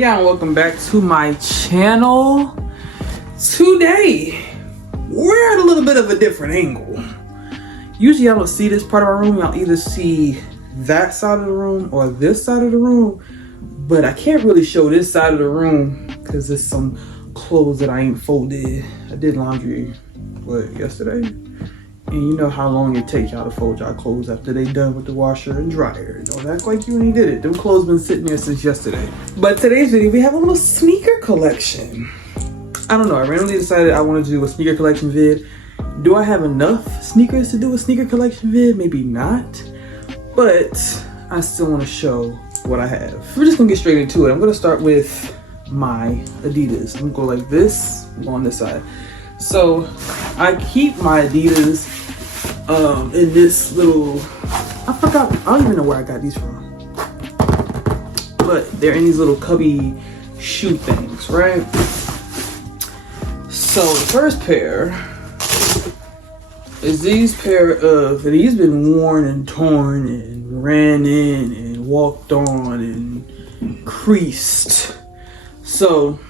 Yeah, and welcome back to my channel. Today we're at a little bit of a different angle. Usually y'all don't see this part of our room. Y'all either see that side of the room or this side of the room, but I can't really show this side of the room because there's some clothes that I ain't folded. I did laundry yesterday, and you know how long it takes y'all to fold y'all clothes after they done with the washer and dryer. Don't act like you ain't did it. Them clothes been sitting there since yesterday. But today's video, we have a little sneaker collection. I don't know, I randomly decided I wanted to do a sneaker collection vid. Do I have enough sneakers to do a sneaker collection vid? Maybe not, but I still want to show what I have. We're just gonna get straight into it. I'm gonna start with my Adidas. I'm gonna go like this, go on this side. So I keep my Adidas in this little, I forgot, I don't even know where I got these from, but they're in these little cubby shoe things, right? So the first pair is these pair of, and these been worn and torn and ran in and walked on and creased. So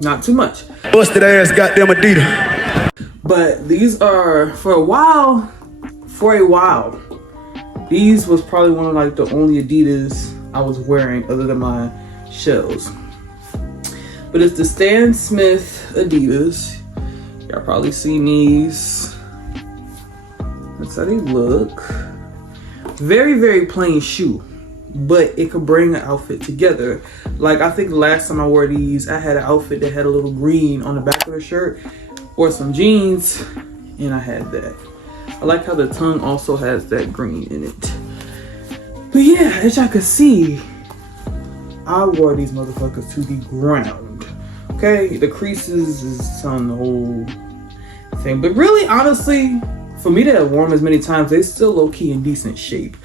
not too much. Busted ass goddamn Adidas. But these are, for a while, these was probably one of like the only Adidas I was wearing other than my shells. But it's the Stan Smith Adidas. Y'all probably seen these. That's how they look. Very, very plain shoe, but it could bring an outfit together. Like, I think the last time I wore these, I had an outfit that had a little green on the back of the shirt or some jeans, and I had that. I like how the tongue also has that green in it. But yeah, as y'all can see, I wore these motherfuckers to the ground. Okay, the creases is on the whole thing, but really, honestly, for me to have worn them as many times, they still low-key in decent shape.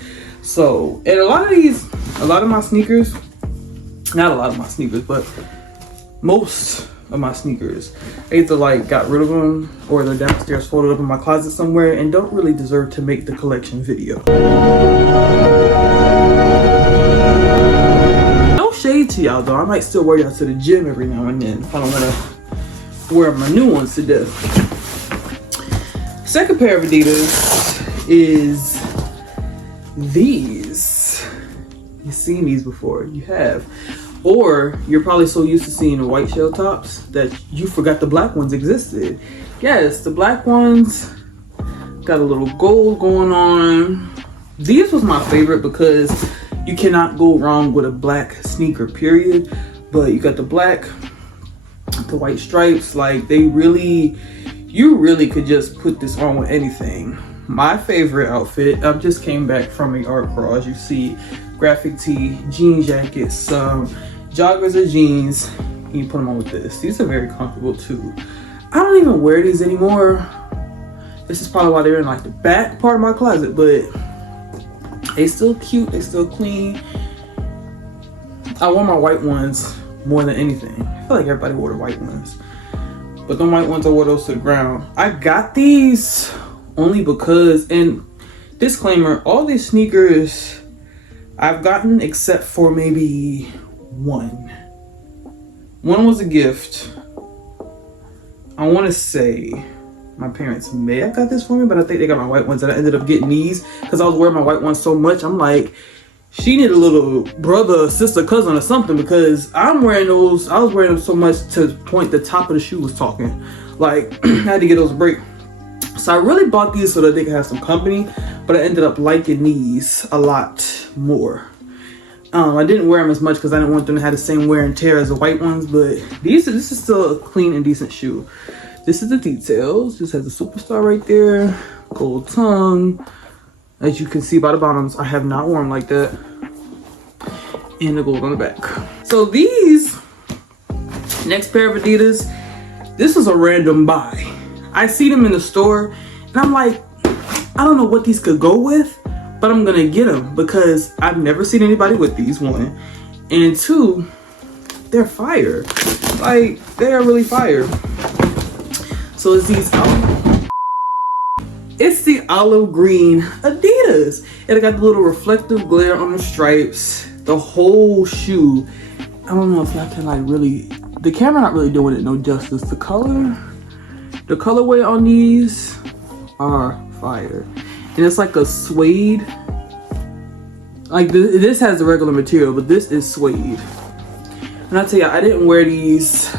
So, and a lot of my sneakers, not a lot of my sneakers, but most of my sneakers, I either like got rid of them or they're downstairs folded up in my closet somewhere and don't really deserve to make the collection video. No shade to y'all though, I might still wear y'all to the gym every now and then if I don't want to wear my new ones to death. Second pair of Adidas is these. You've seen these before, you have. Or you're probably so used to seeing the white shell tops that you forgot the black ones existed. Yes, the black ones got a little gold going on. These was my favorite because you cannot go wrong with a black sneaker, period. But you got the black, the white stripes, like they really, you really could just put this on with anything. My favorite outfit, I just came back from a art crawl, as you see, graphic tee, jean jackets, some joggers or jeans. You can put them on with this. These are very comfortable too. I don't even wear these anymore. This is probably why they're in like the back part of my closet, but they still cute, they still clean. I wore my white ones more than anything. I feel like everybody wore the white ones, but the white ones, I wore those to the ground. I got these only because, and disclaimer, all these sneakers I've gotten except for maybe one. One was a gift. I want to say my parents may have got this for me, but I think they got my white ones and I ended up getting these because I was wearing my white ones so much. I'm like, she need a little brother, sister, cousin or something because I'm wearing those. I was wearing them so much to the point the top of the shoe was talking. Like, I had to get those a break. So I really bought these so that they could have some company, but I ended up liking these a lot more. I didn't wear them as much because I didn't want them to have the same wear and tear as the white ones, but this is still a clean and decent shoe. This is the details. This has a superstar right there, gold tongue. As you can see by the bottoms, I have not worn them like that. And the gold on the back. So these, next pair of Adidas, this is a random buy. I see them in the store and I'm like, I don't know what these could go with, but I'm gonna get them because I've never seen anybody with these, one. And two, they're fire. Like, they are really fire. So it's these, it's the olive green Adidas. And it got the little reflective glare on the stripes. The whole shoe don't know if I can like really, the camera not really doing it no justice. The colorway on these are fire. And it's like a suede. Like this has the regular material, but this is suede. And I tell you, I didn't wear these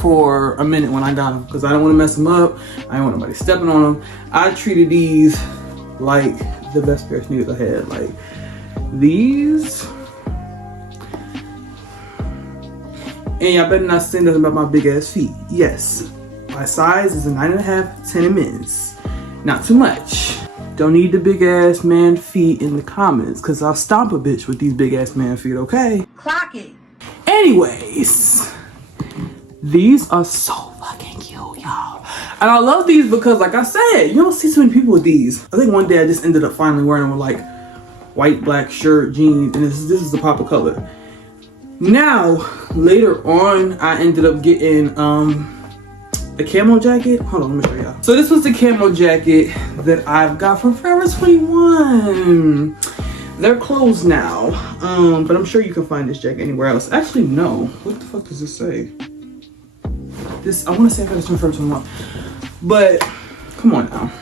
for a minute when I got them because I don't want to mess them up. I don't want nobody stepping on them. I treated these like the best pair of sneakers I had. Like these. And y'all better not say nothing about my big ass feet. Yes, my size is a 9.5, 10 in men's. Not too much. Don't need the big ass man feet in the comments because I'll stomp a bitch with these big ass man feet, okay? Clock it. Anyways, these are so fucking cute, y'all. And I love these because, like I said, you don't see too many people with these. I think one day I just ended up finally wearing them with like white, black shirt, jeans, and this is the pop of color. Now, later on, I ended up getting the camo jacket. Hold on, let me show y'all. So this was the camo jacket that I've got from Forever 21. They're closed now, but I'm sure you can find this jacket anywhere else. Actually, no. What the fuck does this say? This, I want to say I got this from Forever 21. But, come on now.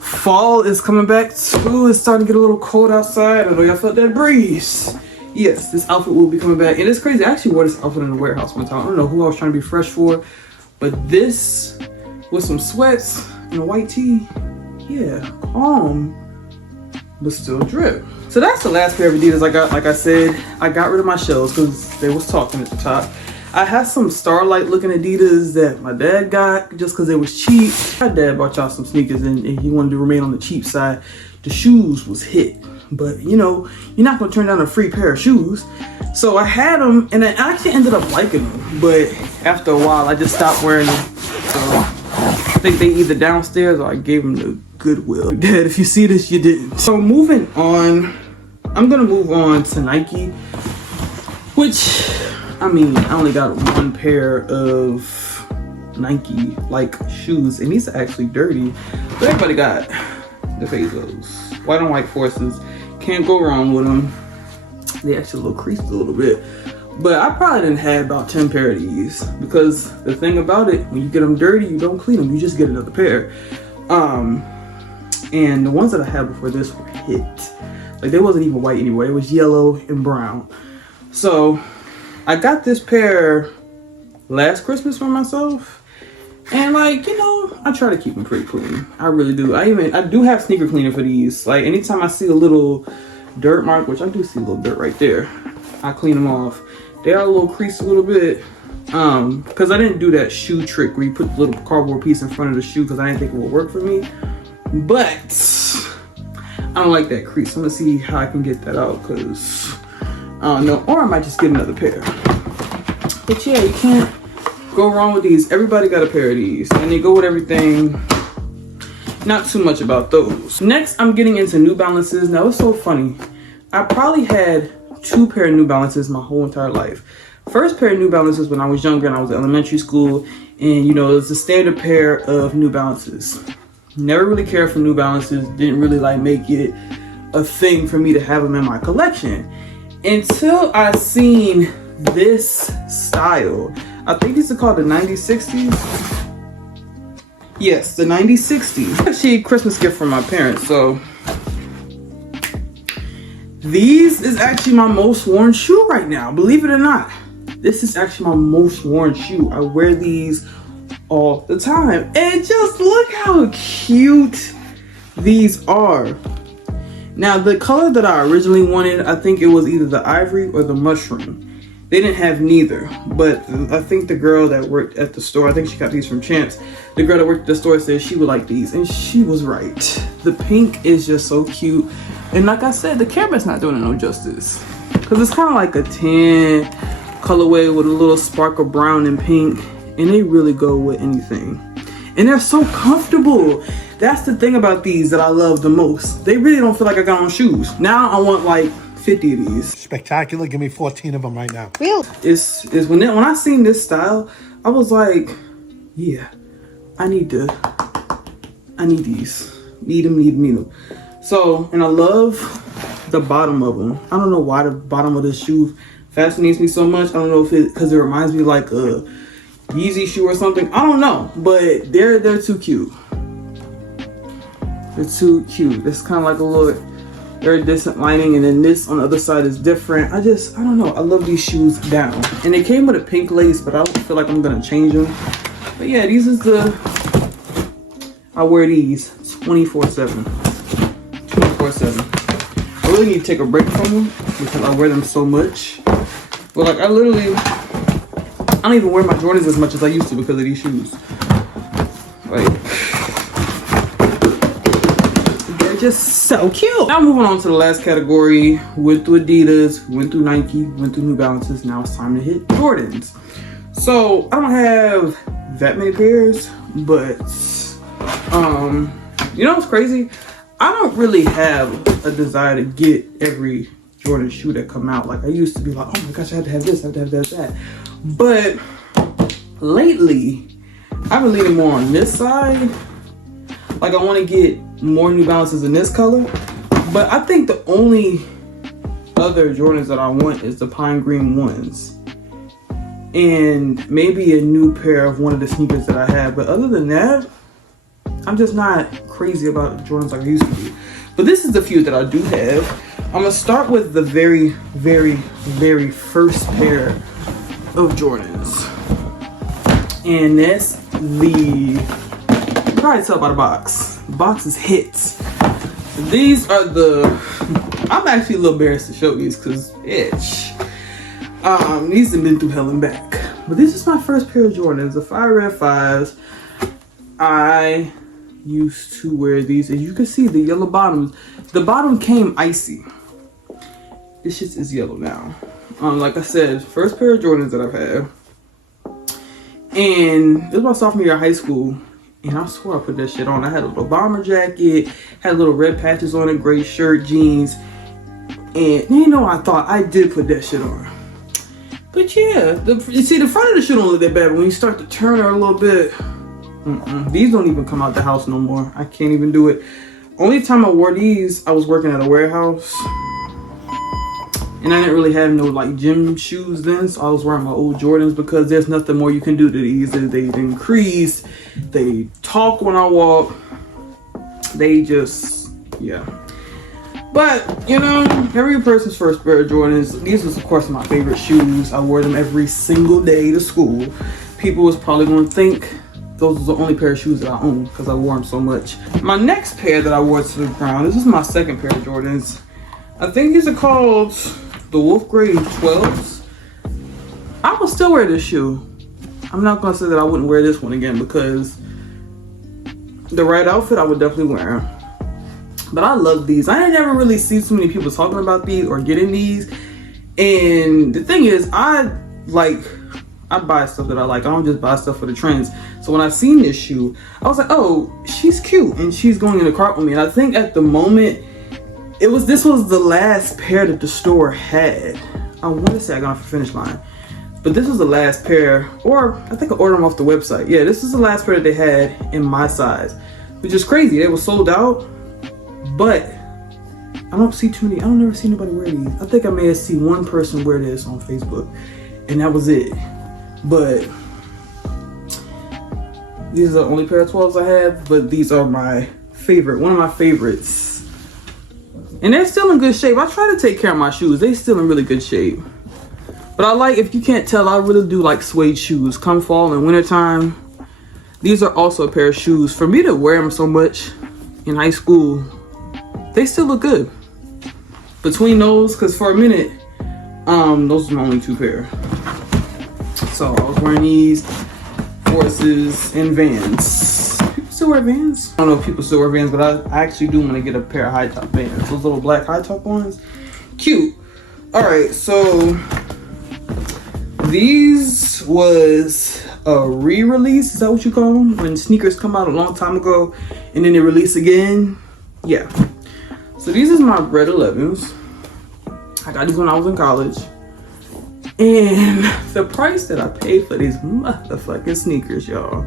Fall is coming back too. It's starting to get a little cold outside. I know y'all felt that breeze. Yes, this outfit will be coming back. And it's crazy. I actually wore this outfit in the warehouse one time. I don't know who I was trying to be fresh for. But this, with some sweats and a white tee, yeah, calm, but still drip. So that's the last pair of Adidas I got. Like I said, I got rid of my shells because they was talking at the top. I had some Starlight looking Adidas that my dad got just because they was cheap. My dad bought y'all some sneakers and he wanted to remain on the cheap side. The shoes was hit. But you know, you're not gonna turn down a free pair of shoes. So I had them and I actually ended up liking them. But after a while, I just stopped wearing them. So I think they either downstairs or I gave them to Goodwill. Dad, if you see this, you didn't. So moving on, I'm gonna move on to Nike. Which, I mean, I only got one pair of Nike like shoes. And these are actually dirty. But everybody got the Bezos. White on white forces. Can't go wrong with them. They actually a little creased a little bit. But I probably didn't have about 10 pair of these. Because the thing about it, when you get them dirty, you don't clean them. You just get another pair. And the ones that I had before this were hit. Like they wasn't even white anyway. It was yellow and brown. So I got this pair last Christmas for myself. And like, you know, I try to keep them pretty clean. I really do. I do have sneaker cleaner for these. Like anytime I see a little dirt mark, which I do see a little dirt right there, I clean them off. They are a little creased a little bit. Because I didn't do that shoe trick where you put the little cardboard piece in front of the shoe because I didn't think it would work for me. But I don't like that crease. I'm gonna see how I can get that out because I don't know. Or I might just get another pair. But yeah, you can't go wrong with these. Everybody got a pair of these and they go with everything. Not too much about those. Next, I'm getting into New Balances. Now it's so funny. I probably had 2 pair of New Balances my whole entire life. First pair of New Balances when I was younger and I was in elementary school, and you know, it was the standard pair of New Balances. Never really cared for New Balances. Didn't really like make it a thing for me to have them in my collection until I seen this style. I think these are called the 9060s. Yes, the 9060s. Actually, a Christmas gift from my parents. So these is actually my most worn shoe right now. Believe it or not, this is actually my most worn shoe. I wear these all the time. And just look how cute these are. Now, the color that I originally wanted, I think it was either the ivory or the mushroom. They didn't have neither, but I think the girl that worked at the store, I think she got these from Champs. The girl that worked at the store said she would like these, and she was right. The pink is just so cute. And like I said, the camera's not doing it no justice. Because it's kind of like a tan colorway with a little spark of brown and pink, and they really go with anything. And they're so comfortable. That's the thing about these that I love the most. They really don't feel like I got on shoes. Now I want like 50 of these. Spectacular. Give me 14 of them right now. Real. It's when I seen this style, I was like, yeah, I need these. Need them. So, and I love the bottom of them. I don't know why the bottom of this shoe fascinates me so much. I don't know if it because it reminds me like a Yeezy shoe or something. I don't know, but they're too cute. They're too cute. It's kind of like a little iridescent lining, and then this on the other side is different. I don't know. I love these shoes down, and they came with a pink lace, but I don't feel like I'm gonna change them. But yeah, these is I wear these 24/7. 24/7. I really need to take a break from them because I wear them so much. But like I don't even wear my Jordans as much as I used to because of these shoes. Like, they're just so cute. Now moving on to the last category. Went through Adidas, went through Nike, went through New Balances. Now it's time to hit Jordans. So I don't have that many pairs, but you know what's crazy? I don't really have a desire to get every Jordan shoe that come out. Like I used to be like, oh my gosh, I have to have this, I have to have that. But lately, I've been leaning more on this side. Like I want to get more New Balances in this color. But I think the only other Jordans that I want is the pine green ones. And maybe a new pair of one of the sneakers that I have. But other than that, I'm just not crazy about Jordans like I used to be. But this is the few that I do have. I'm gonna start with the very, very, very first pair of Jordans. And that's you can probably tell by the box. The box is hits. These are I'm actually a little embarrassed to show these because these have been through hell and back. But this is my first pair of Jordans, the Fire Red 5s. I used to wear these, and you can see the yellow bottoms. The bottom came icy. This shit is yellow now. Like I said, first pair of Jordans that I've had. And it was my sophomore year of high school. And I swear I put that shit on. I had a little bomber jacket, had little red patches on it, gray shirt, jeans. And you know, I thought I did put that shit on. But yeah, you see the front of the shoe don't look that bad, but when you start to turn her a little bit, these don't even come out the house no more. I can't even do it. Only time I wore these, I was working at a warehouse. And I didn't really have no like gym shoes then, so I was wearing my old Jordans because there's nothing more you can do to these. They increase, they talk when I walk, they just, yeah. But, you know, every person's first pair of Jordans. These was, of course, my favorite shoes. I wore them every single day to school. People was probably going to think those was the only pair of shoes that I owned because I wore them so much. My next pair that I wore to the ground, this is my second pair of Jordans. I think these are called the Wolf Grade 12s. I will still wear this shoe. I'm not going to say that I wouldn't wear this one again because the right outfit, I would definitely wear them. But I love these. I never really see too many people talking about these or getting these. And the thing is, I buy stuff that I like. I don't just buy stuff for the trends. So when I seen this shoe, I was like, oh, she's cute. And she's going in the cart with me. And I think at the moment, this was the last pair that the store had. I want to say I got off the Finish Line. But this was the last pair, or I think I ordered them off the website. Yeah, this is the last pair that they had in my size, which is crazy. They were sold out. But I don't never see nobody wear these. I think I may have seen one person wear this on Facebook, and that was it. But these are the only pair of 12s I have, but these are my favorite, one of my favorites. And they're still in good shape. I try to take care of my shoes. They're still in really good shape. But I like, if you can't tell, I really do like suede shoes. Come fall and winter time, these are also a pair of shoes. For me to wear them so much in high school, they still look good. Between those, because for a minute, those are my only two pair. So I was wearing these, Forces, and Vans. People still wear Vans? I don't know if people still wear Vans, but I actually do want to get a pair of high top Vans. Those little black high top ones. Cute. Alright, so these was a re-release. Is that what you call them? When sneakers come out a long time ago and then they release again? Yeah. So these is my red 11s. I got these when I was in college. And the price that I paid for these motherfucking sneakers, y'all.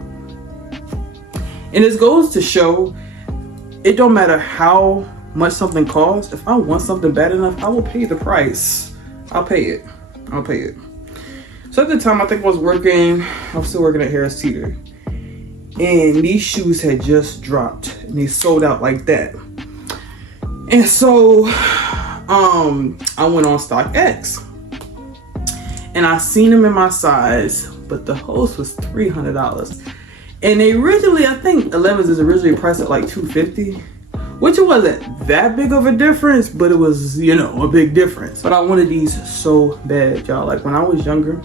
And this goes to show, it don't matter how much something costs. If I want something bad enough, I will pay the price. I'll pay it. I'll pay it. So at the time, I think I was still working at Harris Teeter. And these shoes had just dropped and they sold out like that. And so I went on StockX and I seen them in my size, but the hose was $300. And they originally, I think 11s is originally priced at like $250, which it wasn't that big of a difference, but it was, you know, a big difference. But I wanted these so bad, y'all. Like when I was younger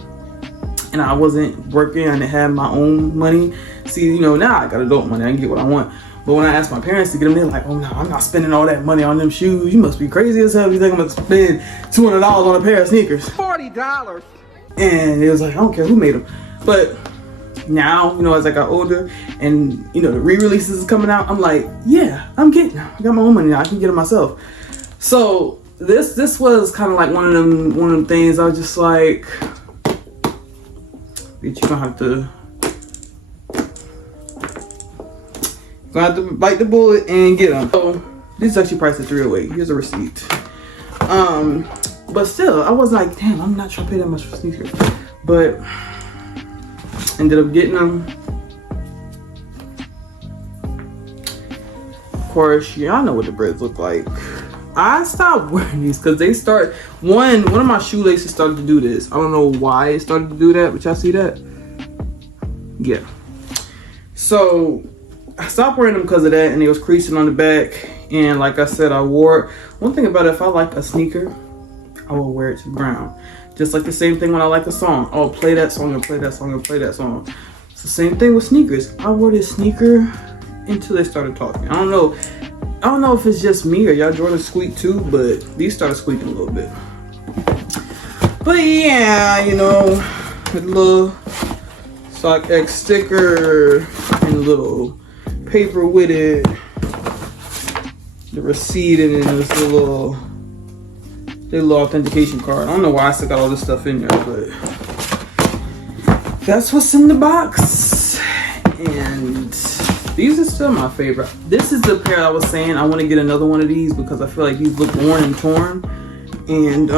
and I wasn't working, I didn't have my own money. See, you know, now I got adult money, I can get what I want. But when I asked my parents to get them, they're like, oh no, I'm not spending all that money on them shoes. You must be crazy as hell if you think I'm gonna spend $200 on a pair of sneakers. $40. And it was like, I don't care who made them. But now, you know, as I got older and, you know, the re-releases is coming out, I'm like, yeah, I got my own money now, I can get it myself. So this was kind of like one of them things. I was just like, bitch, you're gonna have to bite the bullet and get them. So this is actually priced at $308. Here's a receipt. But still, I was like, damn, I'm not trying to pay that much for sneakers. But ended up getting them. Of course, y'all know what the breads look like. I stopped wearing these because they start, one of my shoelaces started to do this. I don't know why it started to do that, but y'all see that? Yeah. So I stopped wearing them because of that, and it was creasing on the back. And like I said, I wore it. One thing about it, if I like a sneaker, I will wear it to the ground. Just like the same thing when I like a song. I'll play that song and play that song and play that song. It's the same thing with sneakers. I wore this sneaker until they started talking. I don't know if it's just me or y'all Jordan squeak too, but these started squeaking a little bit. But yeah, you know, with a little StockX sticker and a little paper with it, the receipt, and then this little authentication card. I don't know why I still got all this stuff in there, but that's what's in the box. And these are still my favorite. This is the pair I was saying I want to get another one of these because I feel like these look worn and torn. And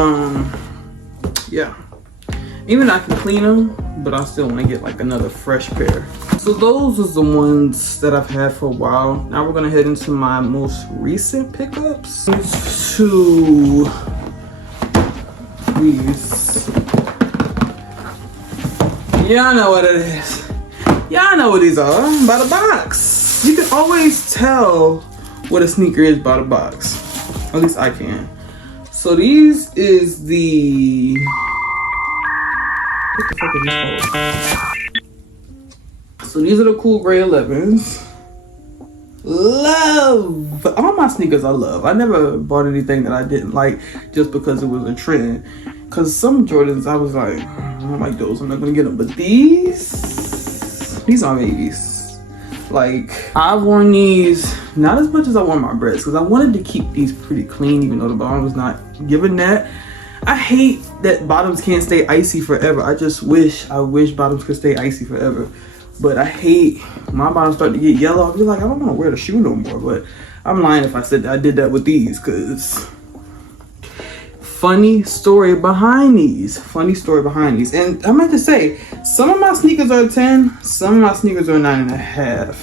yeah, even I can clean them, but I still want to get like another fresh pair. So those are the ones that I've had for a while. Now we're gonna head into my most recent pickups. To these. Y'all know what it is. Y'all know what these are, by the box. You can always tell what a sneaker is by the box. At least I can. So these is the, what the fuck is this called? So these are the cool gray 11s. Love all my sneakers. I love. I never bought anything that I didn't like just because it was a trend. Cause some Jordans I was like, I don't like those, I'm not gonna get them. But these are babies. Like I've worn these not as much as I wore my breads because I wanted to keep these pretty clean, even though the bottom was not given that. I hate that bottoms can't stay icy forever. I wish bottoms could stay icy forever. But I hate my bottoms start to get yellow. I'll be like, I don't want to wear the shoe no more. But I'm lying if I said that I did that with these, because funny story behind these. And I meant to say, some of my sneakers are 10, some of my sneakers are 9.5.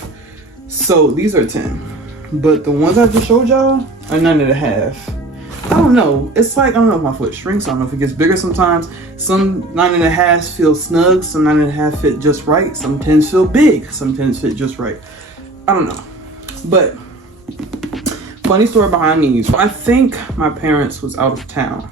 So these are 10. But the ones I just showed y'all are 9.5. I don't know. It's like, I don't know if my foot shrinks. I don't know if it gets bigger sometimes. Some 9.5s feel snug. Some 9.5 fit just right. Some 10s feel big. Some 10s fit just right. I don't know. But funny story behind these. I think my parents was out of town.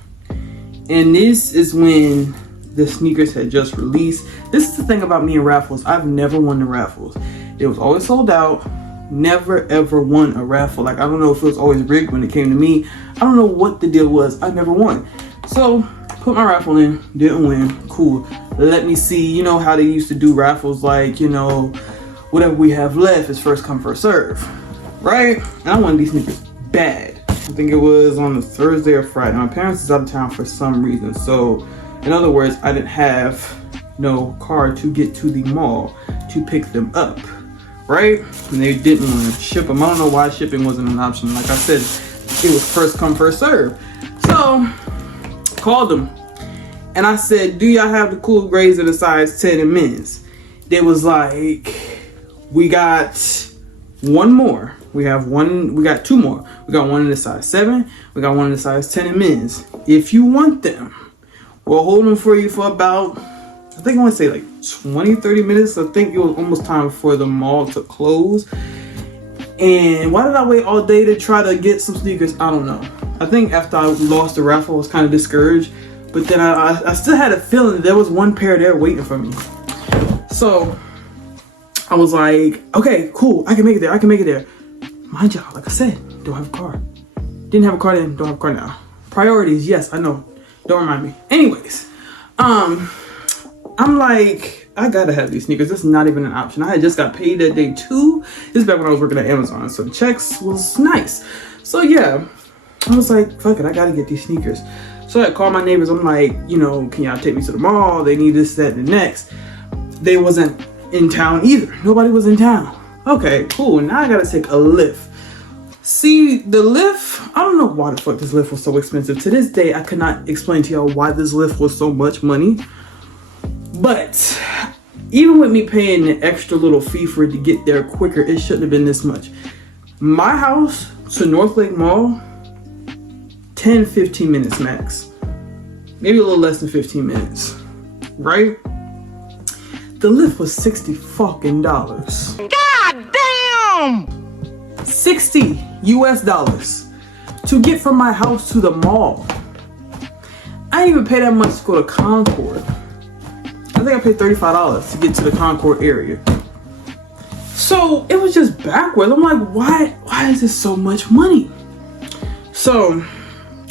And this is when the sneakers had just released. This is the thing about me and raffles. I've never won the raffles. It was always sold out. Never ever won a raffle. Like, I don't know if it was always rigged when it came to me. I don't know what the deal was. I never won. So put my raffle in, didn't win. Cool. Let me see. You know how they used to do raffles, like, you know, whatever we have left is first come first serve, right? And I wanted these sneakers bad. I think it was on a Thursday or Friday. My parents is out of town for some reason. So in other words, I didn't have no car to get to the mall to pick them up. Right? And they didn't want to ship them. I don't know why shipping wasn't an option. Like I said, it was first come, first serve. So, called them. And I said, do y'all have the cool grays of the size 10 in men's? They was like, we got one more. We got two more. We got one in the size 7. We got one in the size 10 in men's. If you want them, we'll hold them for you for about, I think I want to say like 20, 30 minutes. I think it was almost time for the mall to close. And why did I wait all day to try to get some sneakers? I don't know. I think after I lost the raffle, I was kind of discouraged. But then I still had a feeling that there was one pair there waiting for me. So I was like, okay, cool. I can make it there. I can make it there. Mind y'all, like I said, don't have a car. Didn't have a car then, don't have a car now. Priorities, yes, I know. Don't remind me. Anyways, I'm like, I gotta have these sneakers. This is not even an option. I had just got paid that day too. This is back when I was working at Amazon. So the checks was nice. So yeah, I was like, fuck it, I gotta get these sneakers. So I called my neighbors. I'm like, you know, can y'all take me to the mall? They need this, that, and the next. They wasn't in town either. Nobody was in town. Okay, cool. Now I gotta take a lift. See, the lift, I don't know why the fuck this lift was so expensive. To this day, I could not explain to y'all why this lift was so much money. But even with me paying the extra little fee for it to get there quicker, it shouldn't have been this much. My house to North Lake Mall, 10, 15 minutes max. Maybe a little less than 15 minutes, right? The lift was $60 fucking. God damn! 60 US dollars to get from my house to the mall. I didn't even pay that much to go to Concord. I think I paid $35 to get to the Concord area. So it was just backwards. I'm like, why is this so much money? So,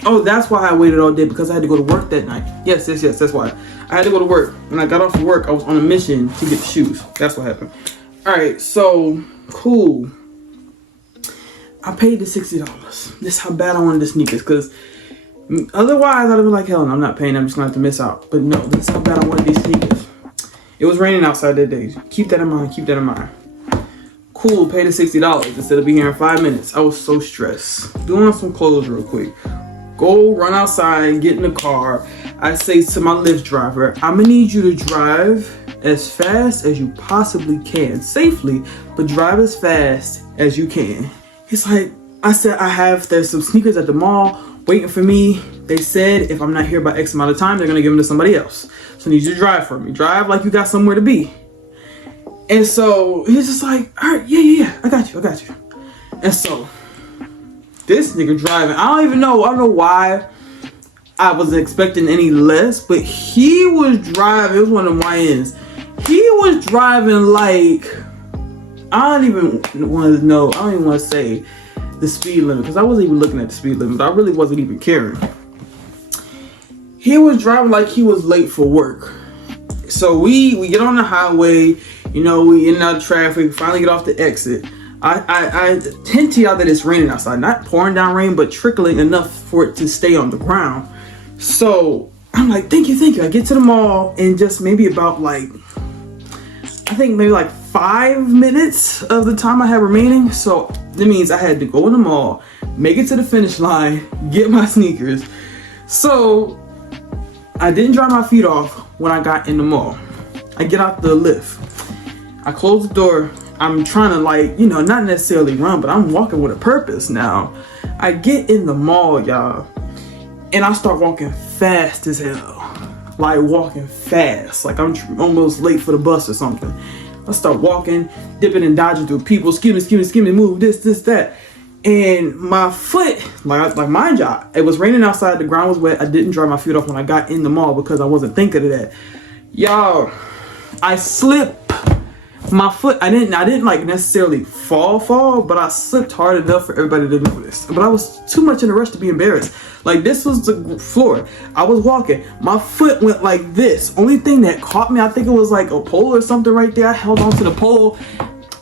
oh, that's why I waited all day, because I had to go to work that night. Yes, that's why. I had to go to work. When I got off of work, I was on a mission to get the shoes. That's what happened. All right, so cool. I paid the $60. This is how bad I wanted the sneakers, because otherwise I'd have been like, hell no, I'm not paying. I'm just gonna have to miss out. But no, this is how bad I wanted these sneakers. It was raining outside that day. Keep that in mind. Keep that in mind. Cool, pay the $60 instead of being here in 5 minutes. I was so stressed. Doing some clothes real quick. Go run outside, get in the car. I say to my Lyft driver, I'm gonna need you to drive as fast as you possibly can. Safely, but drive as fast as you can. He's like, I said, there's some sneakers at the mall waiting for me. They said if I'm not here by X amount of time, they're gonna give them to somebody else. So I need you to drive for me. Drive like you got somewhere to be. And so he's just like, all right, yeah, I got you. And so this nigga driving, I don't know why I was expecting any less, but he was driving, it was one of them YNs. He was driving like, I don't even want to say the speed limit, because I wasn't even looking at the speed limit. I really wasn't even caring. He was driving like he was late for work. So we get on the highway, you know, we in and out of traffic, finally get off the exit. I hint to y'all that it's raining outside, not pouring down rain, but trickling enough for it to stay on the ground. So I'm like, thank you. I get to the mall in just maybe about like, I think maybe like 5 minutes of the time I had remaining. So that means I had to go in the mall, make it to the finish line, get my sneakers. So I didn't dry my feet off when I got in the mall. I get out the lift. I close the door. I'm trying to, like, you know, not necessarily run, but I'm walking with a purpose now. I get in the mall, y'all, and I start walking fast as hell. Like, walking fast. Like, I'm almost late for the bus or something. I start walking, dipping and dodging through people. Excuse me, move, this, that. And my foot, like mind y'all, it was raining outside, the ground was wet. I didn't dry my feet off when I got in the mall because I wasn't thinking of that. Y'all, I slipped my foot. I didn't like necessarily fall, but I slipped hard enough for everybody to notice. But I was too much in a rush to be embarrassed. Like, this was the floor. I was walking. My foot went like this. Only thing that caught me, I think it was like a pole or something right there. I held onto the pole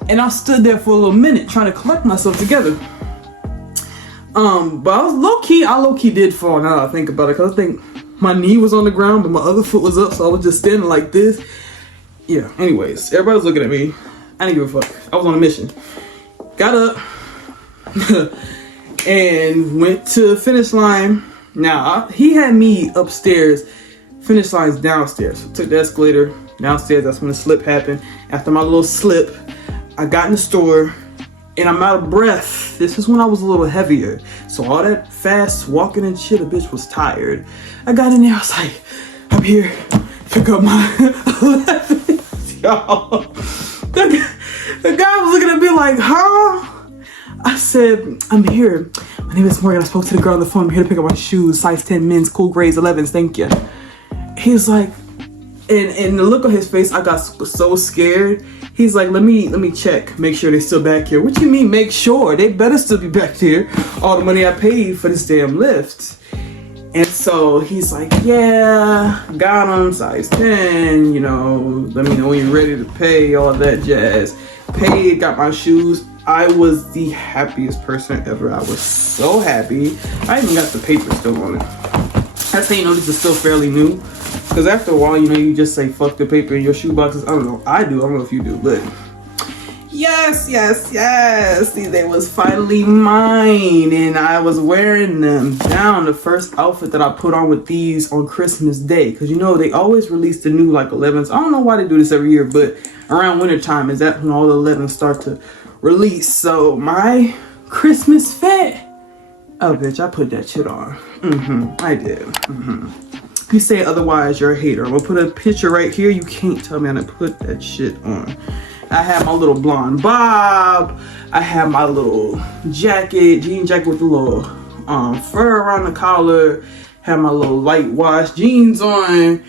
and I stood there for a little minute trying to collect myself together. But I low key did fall now that I think about it, because I think my knee was on the ground, but my other foot was up, so I was just standing like this. Yeah, anyways, everybody was looking at me. I didn't give a fuck. I was on a mission. Got up and went to the finish line. Now, he had me upstairs Finish line's downstairs. So took the escalator downstairs. That's when the slip happened. After my little slip, I got in the store and I'm out of breath. This is when I was a little heavier. So all that fast walking and shit, a bitch was tired. I got in there, I was like, I'm here, pick up my 11, y'all. The guy was looking at me like, huh? I said, I'm here. My name is Morgan. I spoke to the girl on the phone. I'm here to pick up my shoes. Size 10 men's, cool grades, 11s. Thank you. He was like, and the look on his face, I got so scared. He's like, let me check, make sure they're still back here. What you mean, make sure? They better still be back here. All the money I paid for this damn lift. And so he's like, yeah, got him, size 10, you know, let me know when you're ready to pay, all that jazz. Paid, got my shoes. I was the happiest person ever. I was so happy. I even got the paper still on it. That's how you know this is still fairly new. Because after a while, you know, you just say fuck the paper in your shoe boxes. I don't know. I do. I don't know if you do. But yes. They was finally mine. And I was wearing them down. The first outfit that I put on with these on Christmas Day. Because, you know, they always release the new, like, 11s. I don't know why they do this every year. But around winter time is that when all the 11s start to release. So my Christmas fit. Oh, bitch, I put that shit on. I did. If you say otherwise, you're a hater. I'm gonna put a picture right here. You can't tell me I didn't put that shit on. I have my little blonde bob. I have my little jacket, jean jacket with a little fur around the collar. Have my little light wash jeans on.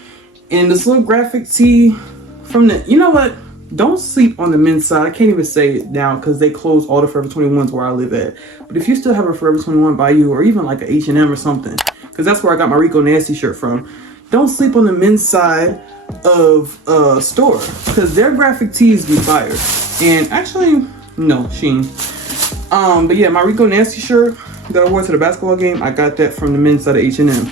And this little graphic tee from the, you know what? Don't sleep on the men's side. I can't even say it now because they close all the Forever 21s where I live at. But if you still have a Forever 21 by you, or even like an H&M or something, because that's where I got my Rico Nasty shirt from, don't sleep on the men's side of store, because their graphic tees be fire. And actually, no, Shein. But yeah, my Rico Nasty shirt that I wore to the basketball game, I got that from the men's side of H&M.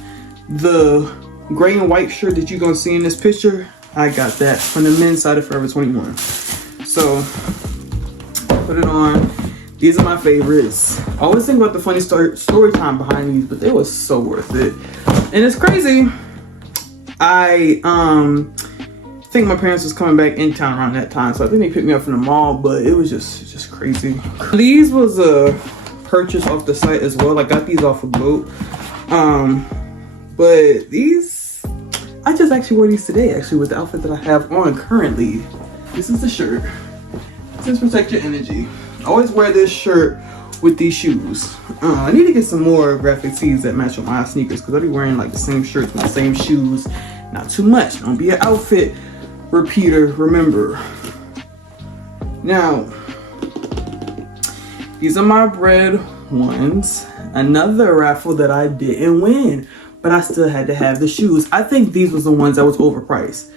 The gray and white shirt that you're gonna see in this picture, I got that from the men's side of Forever 21. So, put it on. These are my favorites. I always think about the funny story time behind these, but they was so worth it. And it's crazy. I think my parents was coming back in town around that time, so I think they picked me up from the mall, but it was just crazy. These was a purchase off the site as well. I got these off a boat. But these, I just actually wore these today, actually, with the outfit that I have on currently. This is the shirt. Just protect your energy. I always wear this shirt with these shoes. I need to get some more graphic tees that match with my sneakers, because I'll be wearing like the same shirts with the same shoes. Not too much. Don't be an outfit repeater, remember. Now, these are my bread ones. Another raffle that I didn't win, but I still had to have the shoes. I think these was the ones that was overpriced.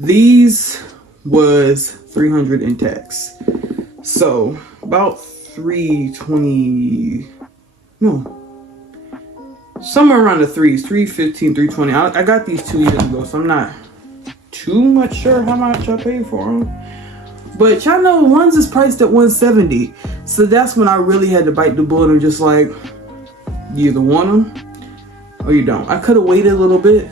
These was $300 in tax. So about $320, no, somewhere around the threes, $315, $320. I got these 2 years ago, so I'm not too much sure how much I paid for them. But y'all know ones is priced at $170. So that's when I really had to bite the bullet and just like, you either want them or you don't. I could have waited a little bit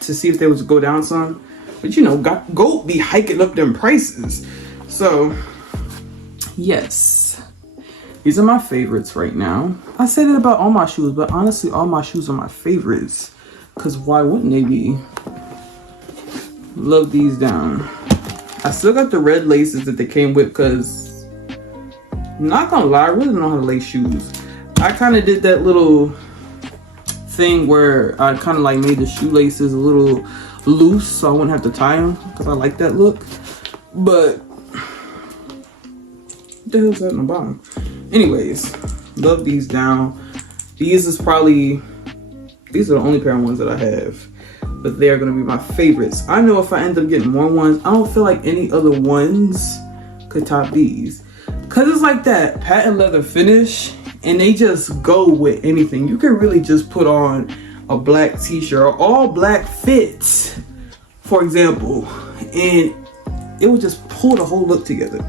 to see if they was go down some. But you know, GOAT be hiking up them prices. So, yes. These are my favorites right now. I said it about all my shoes, but honestly, all my shoes are my favorites. Because why wouldn't they be? Love these down. I still got the red laces that they came with because, not gonna lie, I really don't know how to lace shoes. I kind of did that little thing where I kind of like made the shoelaces a little loose so I wouldn't have to tie them because I like that look. But what the hell's that in the bottom? Anyways, love these down. These are the only pair of ones that I have, but they are going to be my favorites. I know if I end up getting more ones, I don't feel like any other ones could top these, because it's like that patent leather finish and they just go with anything. You can really just put on a black t-shirt or all black fits, for example, and it would just pull the whole look together.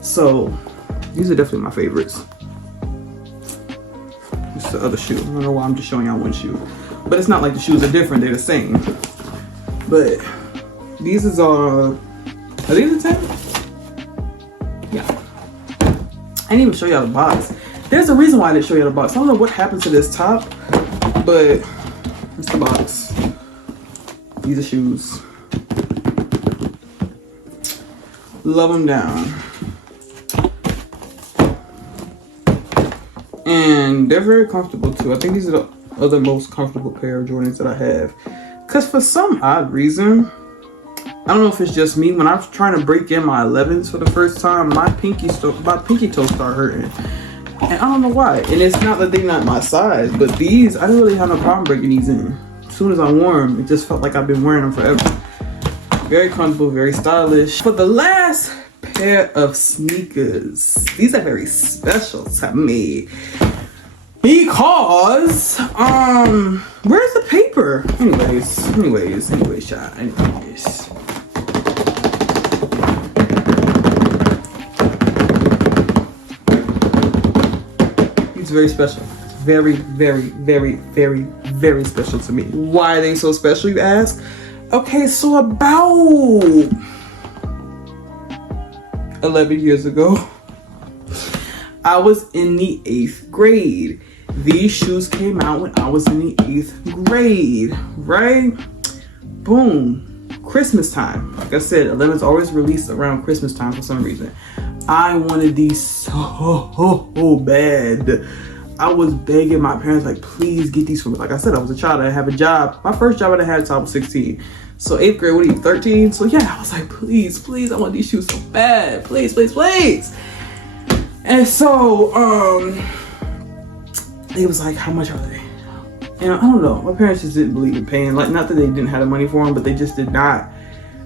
So these are definitely my favorites. It's the other shoe. I don't know why I'm just showing y'all one shoe, but it's not like the shoes are different, they're the same. But these is are these a 10? Yeah. I didn't even show y'all the box. There's a reason why I didn't show y'all the box. I don't know what happened to this top, but it's the box. These are shoes. Love them down. And they're very comfortable too. I think these are the other most comfortable pair of Jordans that I have. Cause for some odd reason, I don't know if it's just me, when I was trying to break in my 11s for the first time, my pinky toe started hurting. And I don't know why. And it's not that they're not my size, but these, I didn't really have no problem breaking these in. As soon as I wore them, it just felt like I've been wearing them forever. Very comfortable, very stylish. For the last pair of sneakers, these are very special to me. Because, where's the paper? Anyways, child, anyways. It's very special. Very, very, very, very, very special to me. Why are they so special, you ask? Okay, so about 11 years ago, I was in the 8th grade. These shoes came out when I was in the 8th grade, right? Boom. Christmas time. Like I said, 11's always released around Christmas time for some reason. I wanted these so bad. I was begging my parents, like, please get these for me. Like I said, I was a child. I didn't have a job. My first job I had until I was 16. So 8th grade, what are you, 13? So yeah, I was like, please, I want these shoes so bad. Please. And so, they was like, how much are they? And I don't know, my parents just didn't believe in paying, like, not that they didn't have the money for them, but they just did not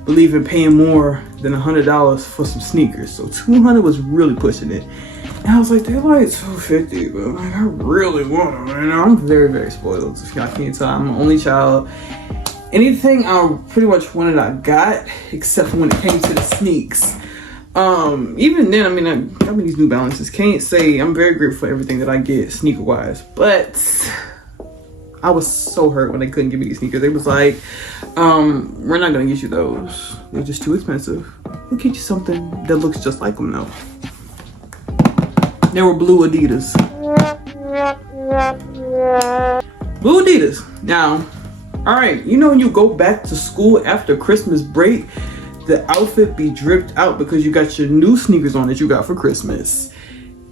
believe in paying more than $100 for some sneakers. So $200 was really pushing it. And I was like, they're like $250, but I'm like, I really want them. And I'm very, very spoiled. If y'all can't tell, I'm an only child. Anything I pretty much wanted, I got, except for when it came to the sneaks. Even then, I mean, I got me these New Balances. Can't say I'm very grateful for everything that I get sneaker wise, but I was so hurt when they couldn't give me these sneakers. They was like, we're not gonna get you those. They're just too expensive. We'll get you something that looks just like them though. They were blue Adidas. Blue Adidas. Now, all right, you know when you go back to school after Christmas break, the outfit be dripped out because you got your new sneakers on that you got for Christmas.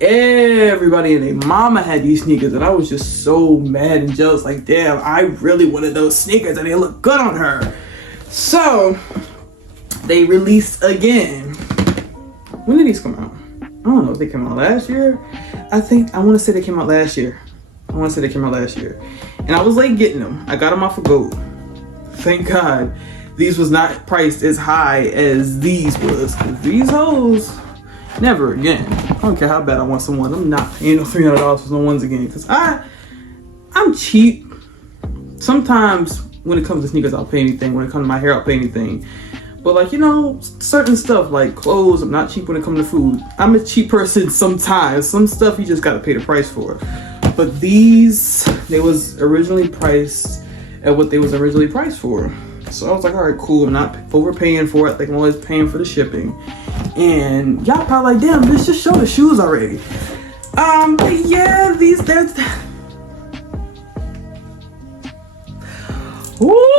Everybody and their mama had these sneakers, and I was just so mad and jealous. Like, damn, I really wanted those sneakers and they look good on her. So they released again. When did these come out? I don't know if they came out last year. I want to say they came out last year. And I was late getting them. I got them off of Goat. Thank God these was not priced as high as these was. Cause these hoes, never again. I don't care how bad I want someone. I'm not paying no $300 for some ones again. Cause I'm cheap. Sometimes when it comes to sneakers, I'll pay anything. When it comes to my hair, I'll pay anything. But like, you know, certain stuff like clothes, I'm not cheap when it comes to food. I'm a cheap person sometimes. Some stuff you just gotta pay the price for. But these, they was originally priced at what they was originally priced for. So I was like, all right, cool. I'm not overpaying for it. Like, I'm always paying for the shipping. And y'all probably like, damn, let's just show the shoes already. But yeah, there's... Ooh.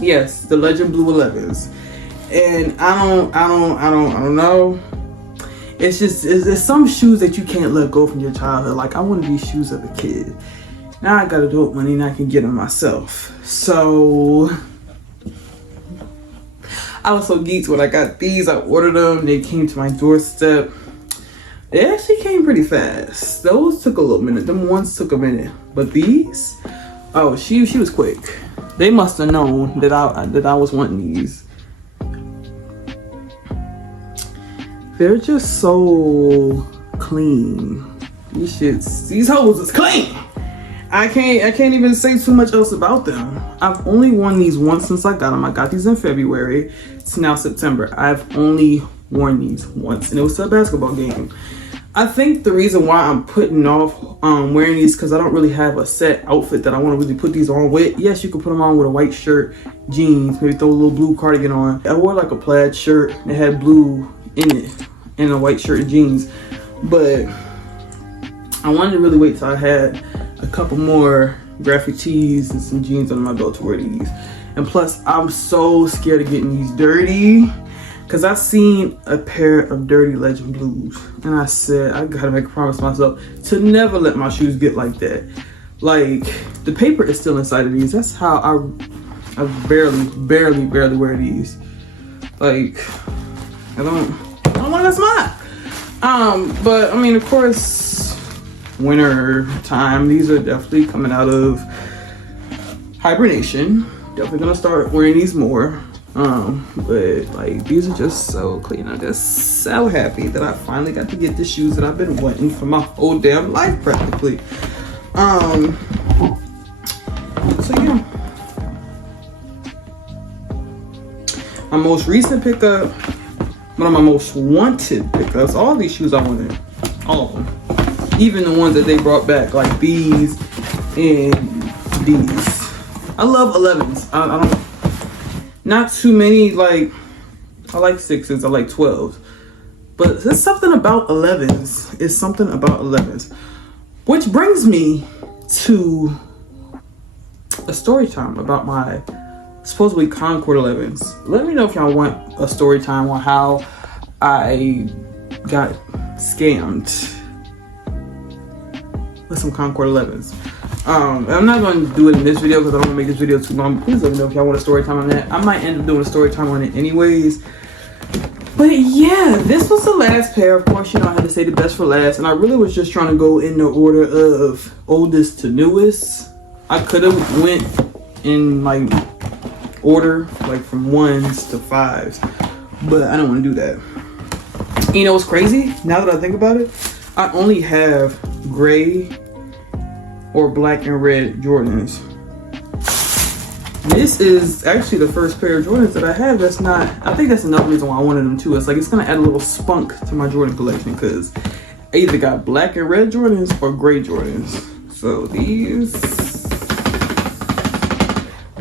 Yes, the Legend Blue 11s. And I don't know. It's just, there's some shoes that you can't let go from your childhood. Like, I wanted these shoes as a kid. Now I got adult money and I can get them myself. So I was so geeked when I got these. I ordered them. They came to my doorstep. They actually came pretty fast. Those took a little minute. Them ones took a minute. But these, oh, she was quick. They must have known that I was wanting these. They're just so clean. These hoes is clean. I can't even say too much else about them. I've only worn these once since I got them. I got these in February. It's now September. I've only worn these once, and it was to a basketball game. I think the reason why I'm putting off wearing these, because I don't really have a set outfit that I want to really put these on with. Yes, you could put them on with a white shirt, jeans, maybe throw a little blue cardigan on. I wore like a plaid shirt that had blue in it, and a white shirt and jeans. But I wanted to really wait till I had a couple more graphic tees and some jeans under my belt to wear these. And plus, I'm so scared of getting these dirty, because I seen a pair of dirty Legend Blues, and I said I gotta make a promise to myself to never let my shoes get like that. Like, the paper is still inside of these. That's how I barely wear these. Like, I don't want to smile. But I mean, of course, winter time, these are definitely coming out of hibernation. Definitely gonna start wearing these more. But like, these are just so clean. I'm just so happy that I finally got to get the shoes that I've been wanting for my whole damn life practically. So yeah, my most recent pickup, one of my most wanted pickups, all these shoes I wanted, all of them, even the ones that they brought back, like these and these. I love 11s. I don't, not too many, like, I like 6s, I like 12s, but there's something about 11s. It's something about 11s, which brings me to a story time about my supposedly Concord 11s. Let me know if y'all want a story time on how I got scammed with some Concord 11s. I'm not going to do it in this video because I don't want to make this video too long. Please let me know if y'all want a story time on that. I might end up doing a story time on it anyways. But yeah, this was the last pair. Of course, you know, I had to say the best for last, and I really was just trying to go in the order of oldest to newest. I could have went in like order, like from 1s to 5s, but I don't want to do that. You know what's crazy? Now that I think about it, I only have gray or black and red Jordans. This is actually the first pair of Jordans that I have that's not, I think that's another reason why I wanted them too. It's like, it's gonna add a little spunk to my Jordan collection, because I either got black and red Jordans or gray Jordans. So these,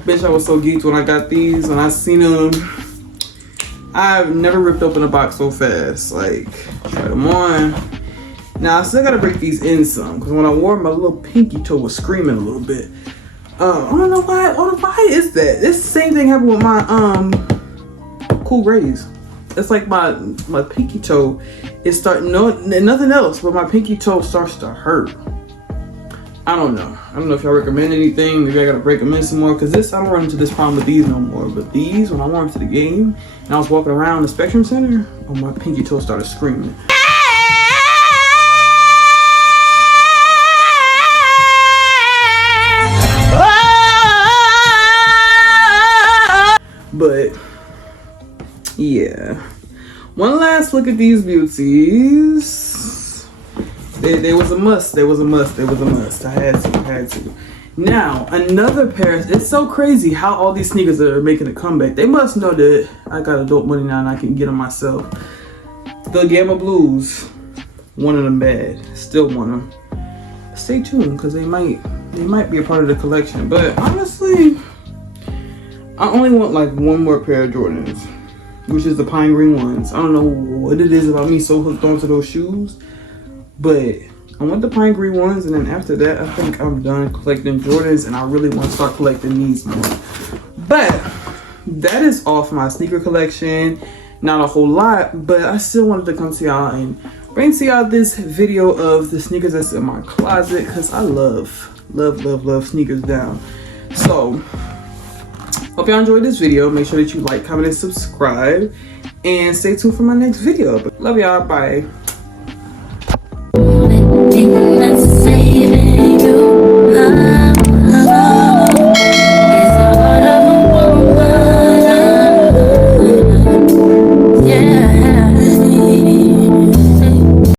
bitch, I was so geeked when I got these. When I seen them, I've never ripped open a box so fast. Like, try them on. Now, I still gotta break these in some, because when I wore them, my little pinky toe was screaming a little bit. I don't know why. I don't know why is that. This same thing happened with my cool grays. It's like my pinky toe is starting, nothing else, but my pinky toe starts to hurt. I don't know. I don't know if y'all recommend anything. Maybe I gotta break them in some more, because I don't run into this problem with these no more. But these, when I wore them to the game and I was walking around the Spectrum Center, oh, my pinky toe started screaming. But yeah, one last look at these beauties. They was a must. They was a must. They was a must. I had to. Now another pair. It's so crazy how all these sneakers are making a comeback. They must know that I got adult money now and I can get them myself. The Gamma Blues, one of them bad. Still want them. Stay tuned, because they might be a part of the collection. But honestly, I only want like one more pair of Jordans, which is the pine green ones. I don't know what it is about me so hooked onto those shoes, but I want the pine green ones, and then after that, I think I'm done collecting Jordans, and I really want to start collecting these more. But that is all for my sneaker collection. Not a whole lot, but I still wanted to come to y'all and bring to y'all this video of the sneakers that's in my closet, because I love sneakers down. So hope y'all enjoyed this video. Make sure that you like, comment, and subscribe. And stay tuned for my next video. Love y'all. Bye.